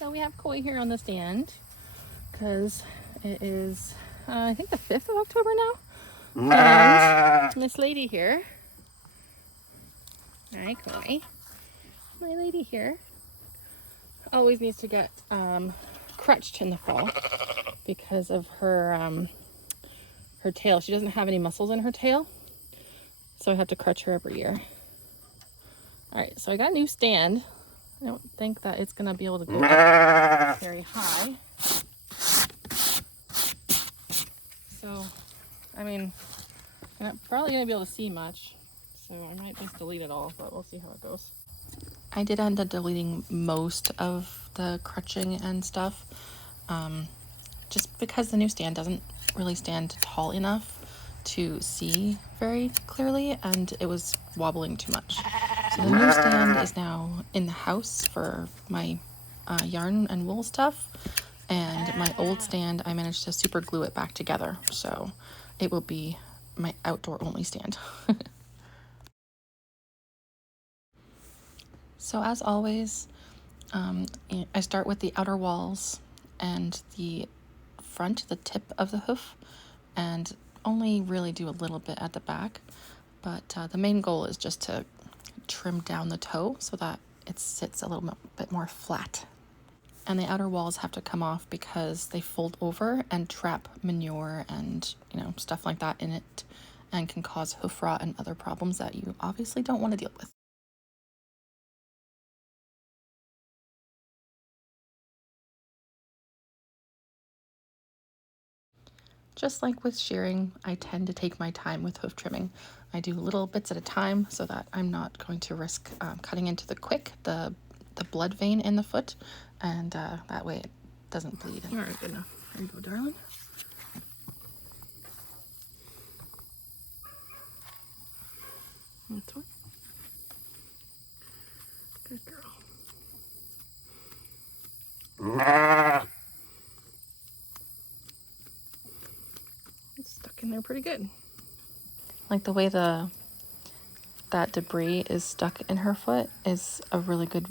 So we have Koi here on the stand because it is, I think the 5th of October now. And Miss Lady here. Hi, Koi. My lady here always needs to get crutched in the fall because of her her tail. She doesn't have any muscles in her tail, so I have to crutch her every year. All right, so I got a new stand. I don't think that it's gonna be able to go up very high. So, I mean, I'm not probably gonna be able to see much, so I might just delete it all, but we'll see how it goes. I did end up deleting most of the crutching and stuff, just because the new stand doesn't really stand tall enough to see very clearly, and it was wobbling too much. So the new stand is now in the house for my yarn and wool stuff, and my old stand I managed to super glue it back together, so it will be my outdoor only stand. So as always, I start with the outer walls and the front, the tip of the hoof, and only really do a little bit at the back, but the main goal is just to trim down the toe so that it sits a little bit more flat. And the outer walls have to come off because they fold over and trap manure and, you know, stuff like that in it, and can cause hoof rot and other problems that you obviously don't want to deal with. Just like with shearing, I tend to take my time with hoof trimming. I do little bits at a time so that I'm not going to risk cutting into the blood vein in the foot, and that way it doesn't bleed. All right, good enough. There you go, darling. That's one. Good girl. It's stuck in there pretty good. Like the way that debris is stuck in her foot is a really good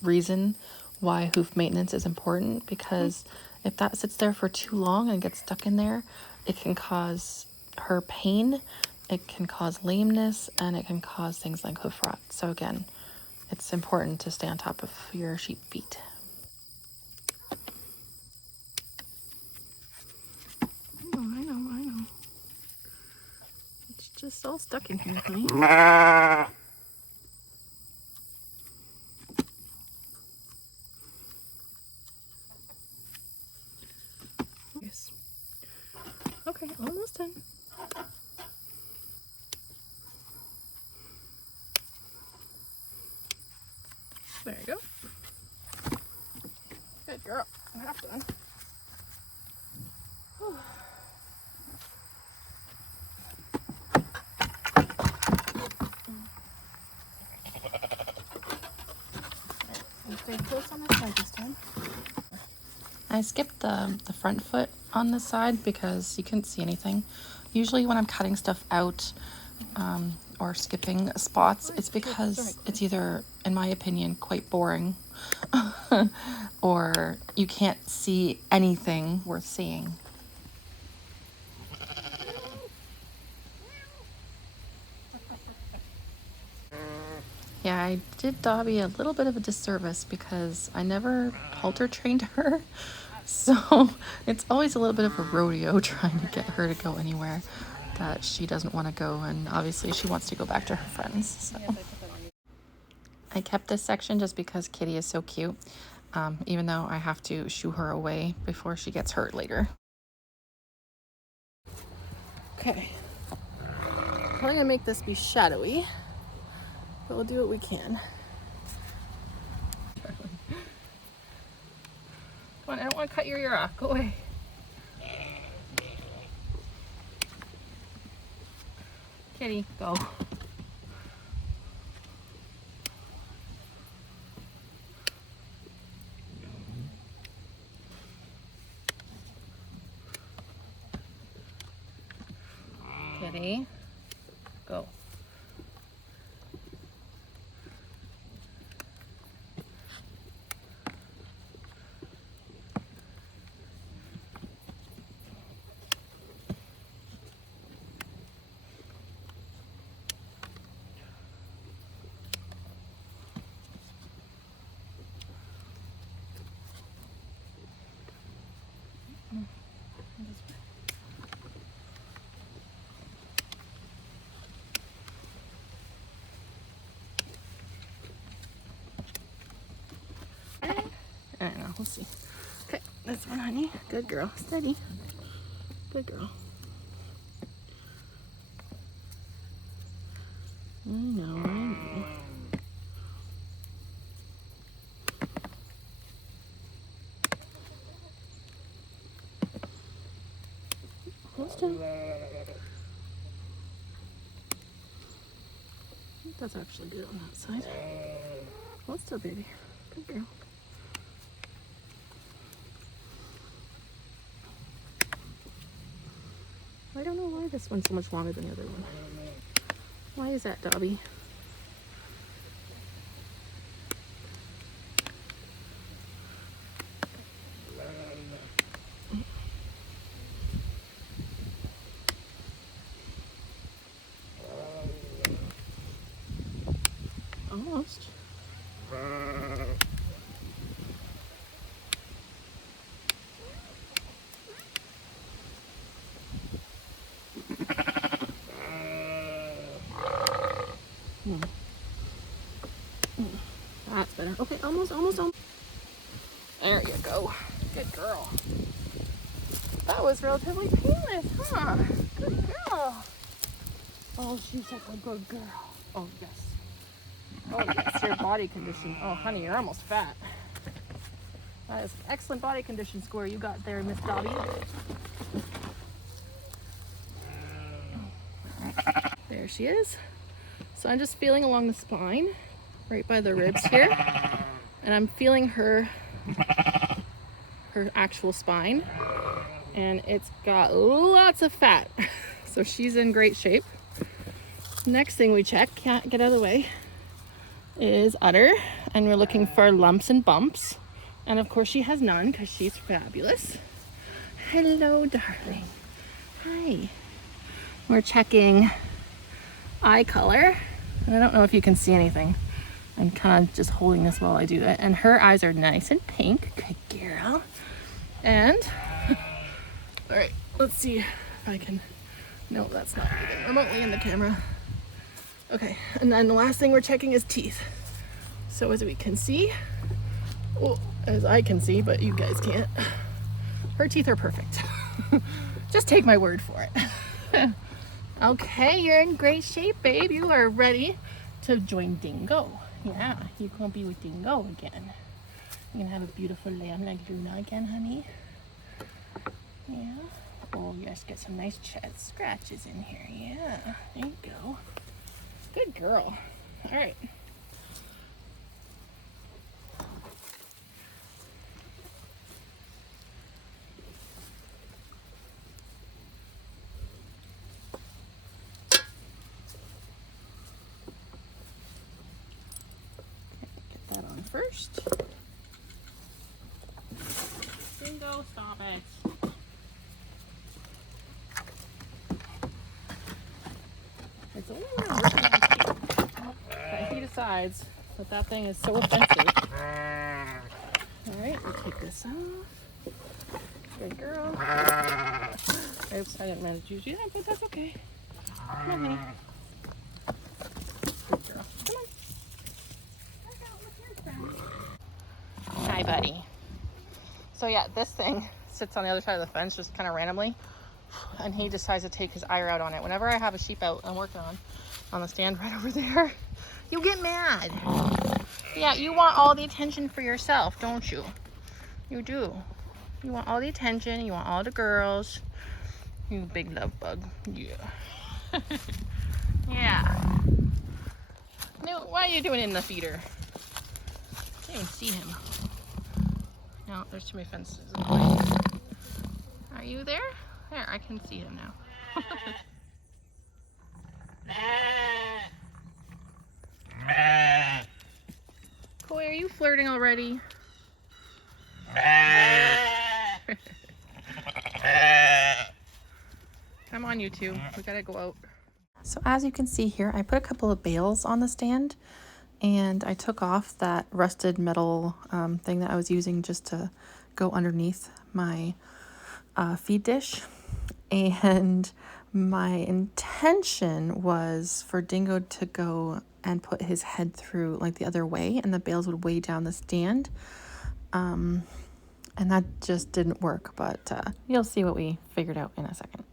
reason why hoof maintenance is important, because if that sits there for too long and gets stuck in there, it can cause her pain, it can cause lameness, and it can cause things like hoof rot. So again, it's important to stay on top of your sheep feet. I know. It's just all stuck in here, honey. Yes. Okay, almost done. There you go. Good girl. Half done. Whew. Stay close on the side this time. I skipped the front foot on the side because you couldn't see anything. Usually when I'm cutting stuff out or skipping spots, it's because it's either, in my opinion, quite boring or you can't see anything worth seeing. Yeah, I did Dobby a little bit of a disservice because I never halter trained her. So it's always a little bit of a rodeo trying to get her to go anywhere that she doesn't want to go, and obviously she wants to go back to her friends. So I kept this section just because Kitty is so cute, even though I have to shoo her away before she gets hurt later. Okay, probably gonna make this be shadowy, but we'll do what we can. Come on, I don't want to cut your ear off. Go away. Kitty, go. Kitty, go. I don't know. We'll see. Okay, this one, honey. Good girl. Steady. Good girl. I know. Hold still. That's actually good on that side. Hold still, baby. Good girl. I don't know why this one's so much longer than the other one. Why is that, Dobby? Almost. That's better. Okay, almost. There you go. Good girl. That was relatively painless, huh? Good girl. Oh, she's such a good girl. Oh, yes. Oh, yes, your body condition. Oh, honey, you're almost fat. That is an excellent body condition score you got there, Miss Dobby. There she is. So I'm just feeling along the spine, right by the ribs here. And I'm feeling her actual spine. And it's got lots of fat. So she's in great shape. Next thing we check, can't get out of the way, is udder. And we're looking for lumps and bumps. And of course she has none because she's fabulous. Hello, darling. Hi. We're checking eye color. And I don't know if you can see anything. I'm kind of just holding this while I do it. And her eyes are nice and pink. Good girl. And, all right, let's see if I can, no, that's not even remotely in the camera. Okay, and then the last thing we're checking is teeth. So as we can see, well, as I can see, but you guys can't, her teeth are perfect. Just take my word for it. Okay, you're in great shape, babe. You are ready to join Dingo. Yeah, you gonna be with Dingo again. You're gonna have a beautiful lamb like Luna again, honey. Yeah. Oh, yes, get some nice chest scratches in here. Yeah, there you go. Good girl. All right. Get that on first. Dingo, stop it. It's only when I'm working on teeth that he decides that that thing is so offensive. All right, we'll take this off. Good girl. Oops, I didn't manage to do that, but that's okay. Come on, honey. Good girl. Come on. Hi, buddy. So yeah, this thing sits on the other side of the fence just kind of randomly, and he decides to take his ire out on it. Whenever I have a sheep out I'm working on the stand right over there, you get mad. Yeah, you want all the attention for yourself, don't you? You do. You want all the attention, you want all the girls. You big love bug. Yeah. Yeah. No, why are you doing it in the feeder? I can't even see him. No, there's too many fences in the way. Are you there? There, I can see him now. Koi, are you flirting already? Come on, you two. We gotta go out. So as you can see here, I put a couple of bales on the stand, and I took off that rusted metal thing that I was using just to go underneath my feed dish. And my intention was for Dingo to go and put his head through like the other way, and the bales would weigh down the stand. And that just didn't work, but you'll see what we figured out in a second.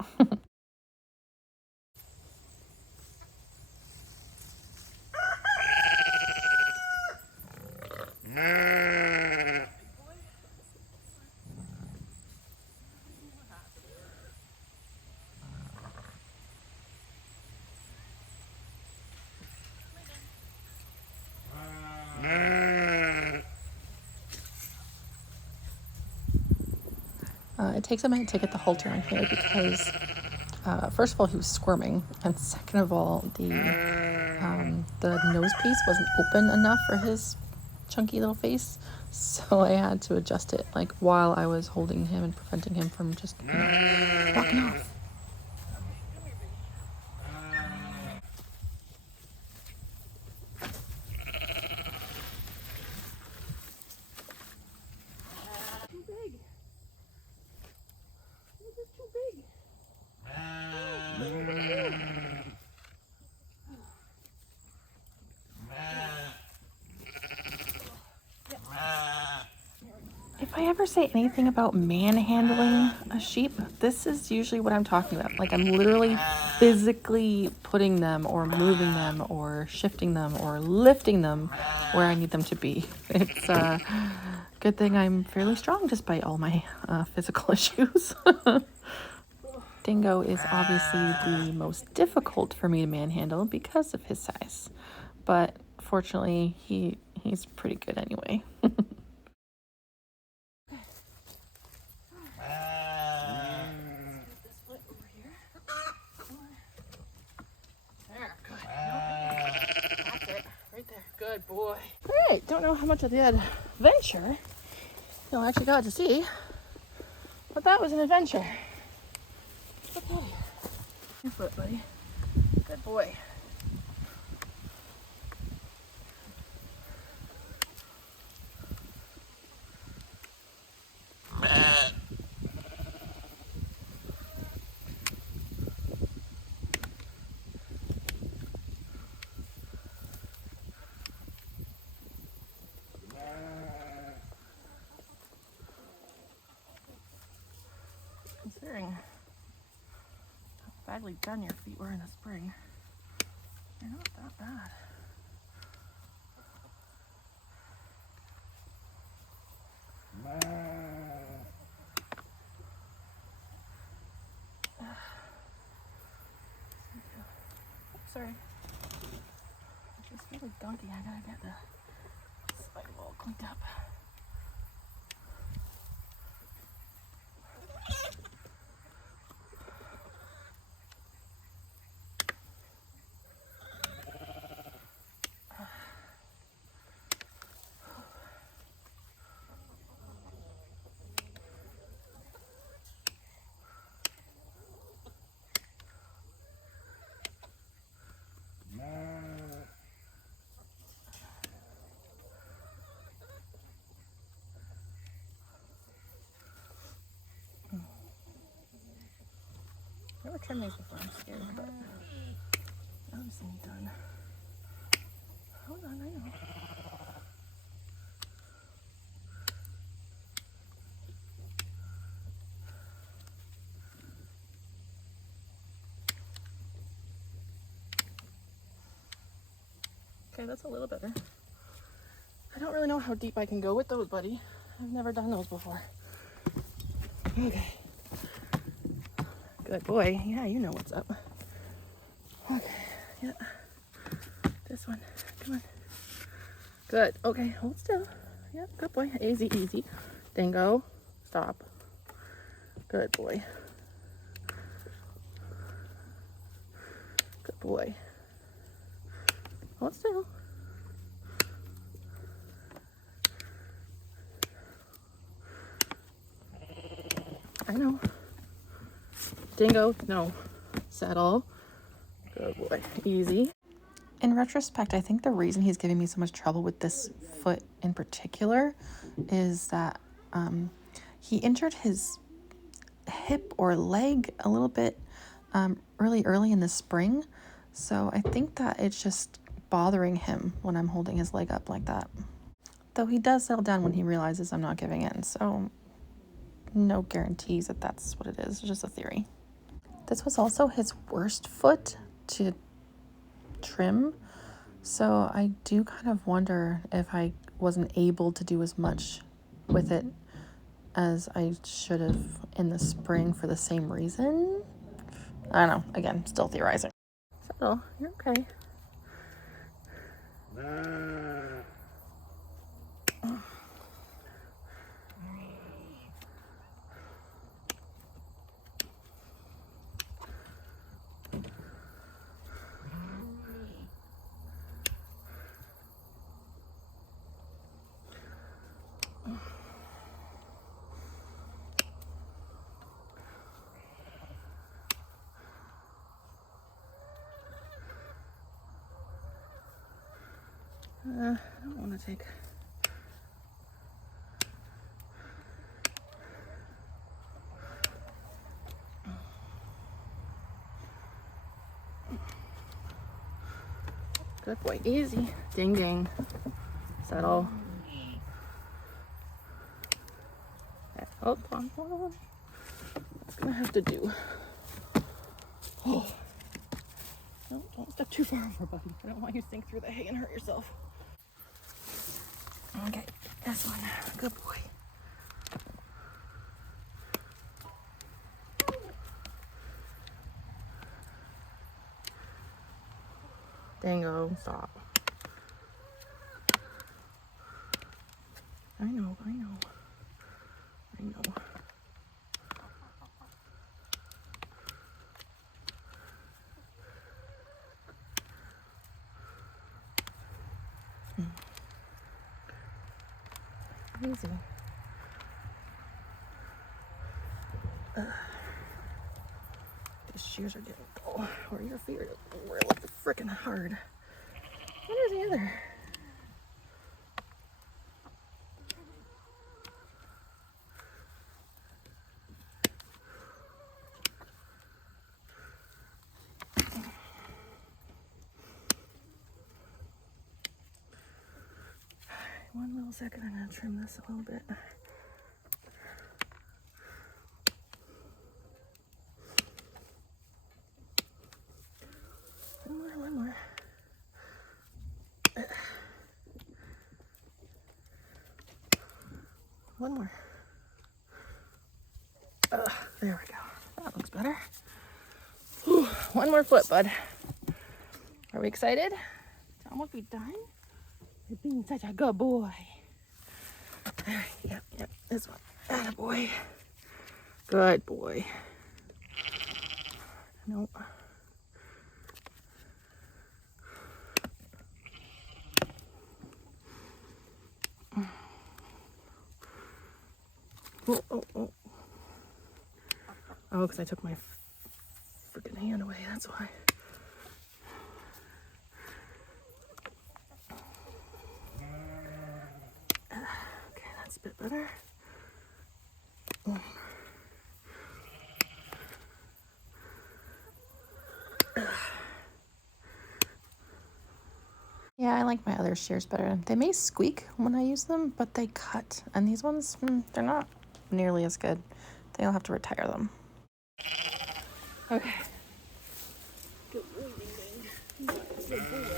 It takes a minute to get the halter on here because, first of all, he was squirming, and second of all, the nose piece wasn't open enough for his chunky little face, so I had to adjust it like while I was holding him and preventing him from just walking off. Too big. This is too big. If I ever say anything about manhandling a sheep, this is usually what I'm talking about. Like, I'm literally physically putting them or moving them or shifting them or lifting them where I need them to be. It's a good thing I'm fairly strong despite all my physical issues. Dingo is obviously the most difficult for me to manhandle because of his size, but fortunately he's pretty good anyway. Good boy. All right, don't know how much of the adventure you'll actually got to see, but that was an adventure. Okay. Your foot, buddy. Good boy. Considering how badly done your feet were in the spring, they're not that bad. Oops, sorry. It's really gunky. I gotta get the spike wall cleaned up. Never trimmed these before, I'm scared, but now this thing's done. Hold on, I know. Okay, that's a little better. I don't really know how deep I can go with those, buddy. I've never done those before. Okay. Good boy. Yeah, you know what's up. Okay, yeah. This one. Come on. Good. Okay, hold still. Yep, good boy. Easy, easy. Dingo. Stop. Good boy. Good boy. Hold still. I know. Dingo, no. Settle. Good boy. Easy. In retrospect, I think the reason he's giving me so much trouble with this foot in particular is that he injured his hip or leg a little bit really early in the spring. So I think that it's just bothering him when I'm holding his leg up like that. Though he does settle down when he realizes I'm not giving in, so no guarantees that that's what it is. It's just a theory. This was also his worst foot to trim, so I do kind of wonder if I wasn't able to do as much with it as I should have in the spring for the same reason. I don't know. Again, still theorizing. Settle. You're okay. I don't want to take... Good boy. Easy. Ding ding. Settle. Okay. Oh, come on. That's gonna have to do. Oh. No, don't step too far over, buddy. I don't want you to sink through the hay and hurt yourself. Okay, this one. Good boy. Dingo, stop. I know. Easy. These shoes are getting dull, or your feet are really freaking hard. What is the other? One little second, I'm gonna trim this a little bit. One more. One more. There we go. That looks better. Whew, one more foot, bud. Are we excited? It's almost be done. You're being such a good boy. All right, yep, this one. Atta boy. Good boy. Nope. Oh. Oh, because I took my freaking hand away, that's why. Okay, that's a bit better. Yeah, I like my other shears better. They may squeak when I use them, but they cut. And these ones, they're not nearly as good. I think I'll have to retire them. Okay. Good boy, Ding Ding. Good boy.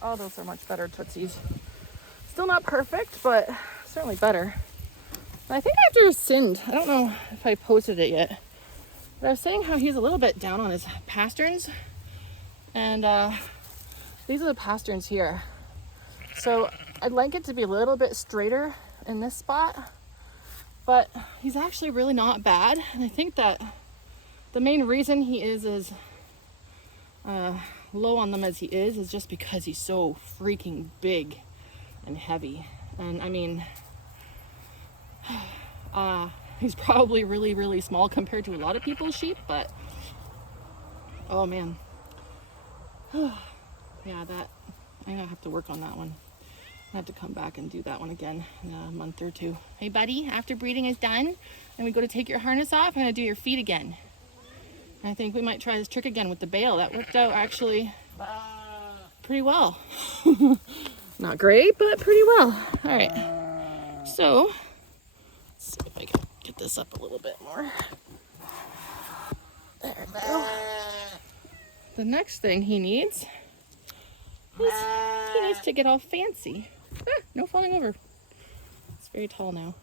Oh, those are much better Tootsies. Still not perfect, but certainly better. I think I have to rescind. I don't know if I posted it yet. But I was saying how he's a little bit down on his pasterns. And these are the pasterns here. So I'd like it to be a little bit straighter in this spot. But he's actually really not bad. And I think that the main reason he is as low on them as he is just because he's so freaking big and heavy. And I mean, he's probably really, really small compared to a lot of people's sheep, but oh man. Yeah, that I have to work on that one. I have to come back and do that one again in a month or two. Hey buddy, after breeding is done and we go to take your harness off, I'm gonna do your feet again. I think we might try this trick again with the bail. That worked out actually pretty well. Not great, but pretty well. All right. So, let's see if I can get this up a little bit more. There we go. The next thing he needs is he needs to get all fancy. Ah, no falling over. It's very tall now.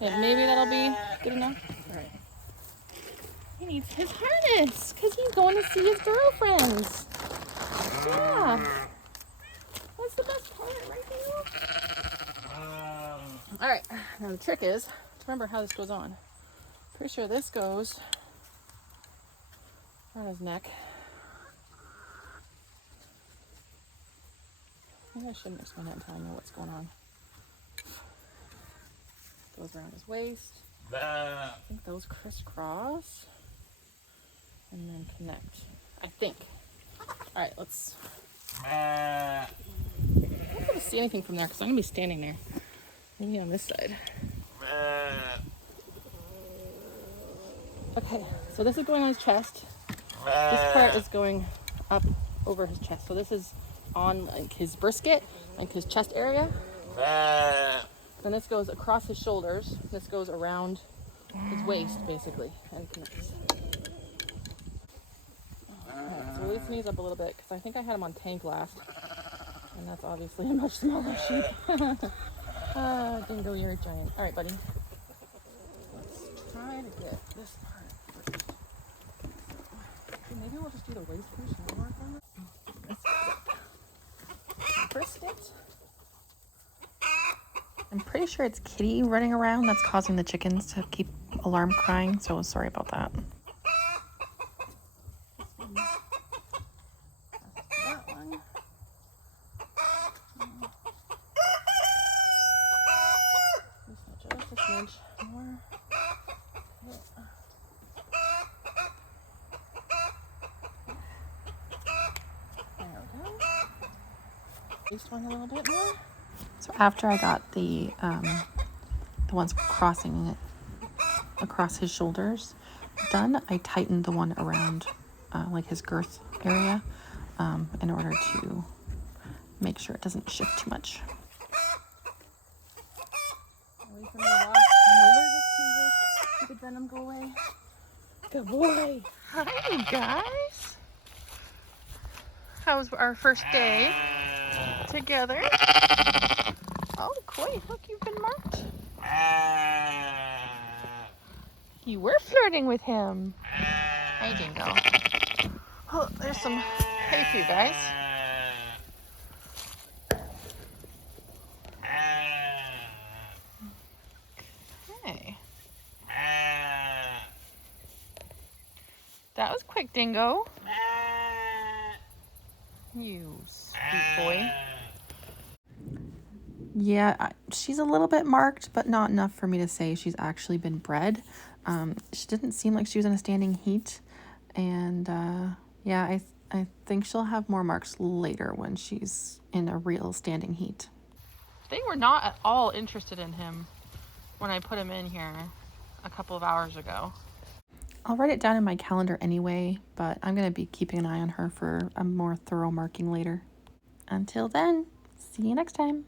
Okay, maybe that'll be good enough. All right. He needs his harness because he's going to see his girlfriends. Yeah. That's the best part, right, Dingo? All right. Now the trick is to remember how this goes on. Pretty sure this goes around his neck. Maybe I shouldn't explain that until I know what's going on. Goes around his waist. I think those crisscross and then connect. I think. All right, let's. I won't be able to see anything from there because I'm gonna be standing there. Maybe on this side. Okay, so this is going on his chest. This part is going up over his chest. So this is on like his brisket, like his chest area. Then this goes across his shoulders. This goes around his waist, basically, and connects. Alright, so release the knees up a little bit, because I think I had him on tank last. And that's obviously a much smaller sheep. Dingo, you're a giant. Alright, buddy. Let's try to get this part first. So maybe we'll just do the waist piece and work on it. Brisket. I'm pretty sure it's Kitty running around that's causing the chickens to keep alarm crying, so sorry about that. That one. Just a smidge more. There we go. Waist one a little bit more. So after I got the ones crossing it across his shoulders done, I tightened the one around like his girth area in order to make sure it doesn't shift too much. Away from me, Ross. I'm allergic to your stupid venom. Go away. Good boy. Hi, guys. How was our first day together? Oh, Coy, look, you've been marked. You were flirting with him. Hey, Dingo. Oh, there's some hay for you guys. Okay. That was quick, Dingo. You sweet boy. Yeah, she's a little bit marked, but not enough for me to say she's actually been bred. She didn't seem like she was in a standing heat. And yeah, I think she'll have more marks later when she's in a real standing heat. They were not at all interested in him when I put him in here a couple of hours ago. I'll write it down in my calendar anyway, but I'm going to be keeping an eye on her for a more thorough marking later. Until then, see you next time.